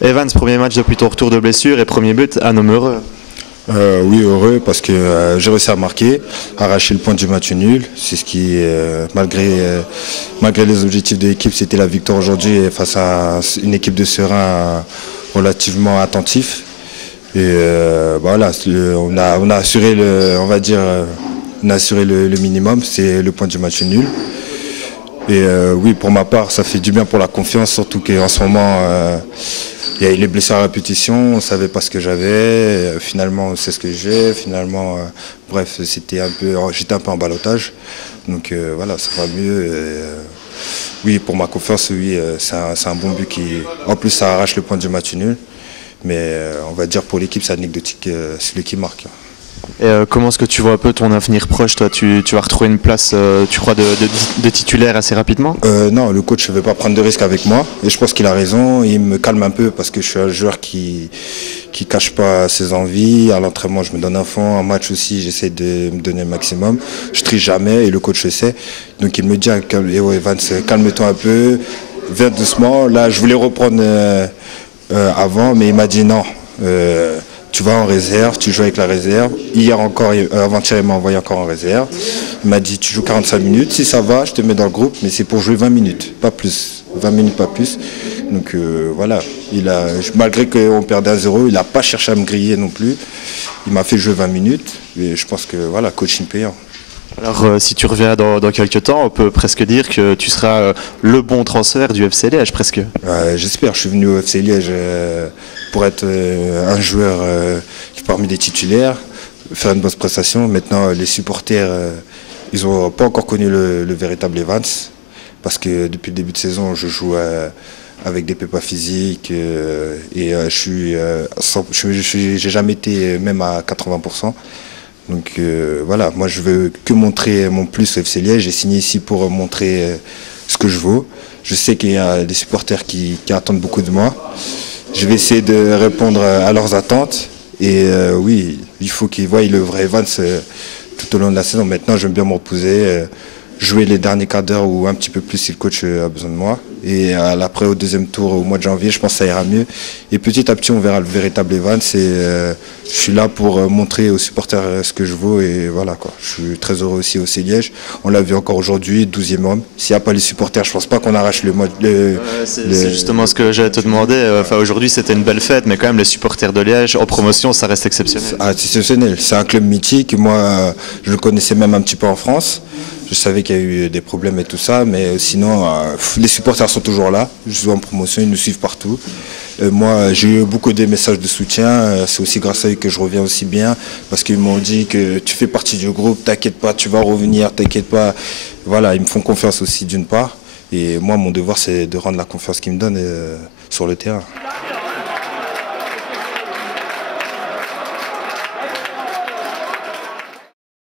Evans, premier match depuis ton retour de blessure et premier but, un homme heureux. Oui, heureux parce que j'ai réussi à marquer, arracher le point du match nul. C'est ce qui, malgré les objectifs de l'équipe, c'était la victoire aujourd'hui face à une équipe de Serein relativement attentif. Et voilà, on a assuré on va dire, on a assuré le minimum, c'est le point du match nul. Et oui, pour ma part, ça fait du bien pour la confiance, surtout qu'en ce moment, il y a eu les blessures à répétition, on ne savait pas ce que j'avais, finalement on sait ce que j'ai, finalement, bref, j'étais un peu en ballottage. Donc voilà, ça va mieux. Oui, pour ma confiance, oui, c'est un bon but qui, en plus, ça arrache le point du match nul. Mais on va dire pour l'équipe, c'est anecdotique, celui qui marque. Et comment est-ce que tu vois un peu ton avenir proche, toi tu vas retrouver une place, tu crois, de titulaire assez rapidement? Non, le coach ne veut pas prendre de risques avec moi. Et je pense qu'il a raison. Il me calme un peu parce que je suis un joueur qui cache pas ses envies. À l'entraînement, je me donne à fond. En match aussi, j'essaie de me donner le maximum. Je triche jamais et le coach le sait. Donc il me dit, Evans, calme-toi un peu, viens doucement. Là, je voulais reprendre avant, mais il m'a dit non. Tu vas en réserve, tu joues avec la réserve. Hier encore, avant-hier, il m'a envoyé encore en réserve. Il m'a dit tu joues 45 minutes, si ça va, je te mets dans le groupe, mais c'est pour jouer 20 minutes, pas plus. 20 minutes, pas plus. Donc voilà, malgré qu'on perdait à 0, il n'a pas cherché à me griller non plus. Il m'a fait jouer 20 minutes et je pense que voilà, coaching payant. Alors si tu reviens dans quelques temps, on peut presque dire que tu seras le bon transfert du FC Liège, presque. J'espère, je suis venu au FC Liège pour être un joueur parmi les titulaires, faire une bonne prestation. Maintenant, les supporters, ils n'ont pas encore connu le véritable Evans, parce que depuis le début de saison, je joue avec des prépas physiques et j'ai jamais été même à 80%. Donc voilà, moi je veux que montrer mon plus au FC Liège. J'ai signé ici pour montrer ce que je vaux. Je sais qu'il y a des supporters qui attendent beaucoup de moi. Je vais essayer de répondre à leurs attentes. Et oui, il faut qu'ils voient le vrai Evans tout au long de la saison. Maintenant, j'aime bien me reposer, jouer les derniers quarts d'heure ou un petit peu plus si le coach a besoin de moi. Et après, au deuxième tour, au mois de janvier, je pense que ça ira mieux. Et petit à petit, on verra le véritable Evans. Et je suis là pour montrer aux supporters ce que je vaux. Et voilà, quoi. Je suis très heureux aussi au FC Liège. On l'a vu encore aujourd'hui, 12e homme. S'il n'y a pas les supporters, je ne pense pas qu'on arrache c'est justement ce que j'allais te demander. Enfin, aujourd'hui, c'était une belle fête, mais quand même, les supporters de Liège, en promotion, ça reste exceptionnel. Ah, c'est exceptionnel. C'est un club mythique. Moi, je le connaissais même un petit peu en France. Je savais qu'il y a eu des problèmes et tout ça, mais sinon, les supporters sont toujours là. Je suis en promotion, ils nous suivent partout. Moi, j'ai eu beaucoup de messages de soutien. C'est aussi grâce à eux que je reviens aussi bien, parce qu'ils m'ont dit que tu fais partie du groupe, t'inquiète pas, tu vas revenir, t'inquiète pas. Voilà, ils me font confiance aussi d'une part. Et moi, mon devoir, c'est de rendre la confiance qu'ils me donnent sur le terrain.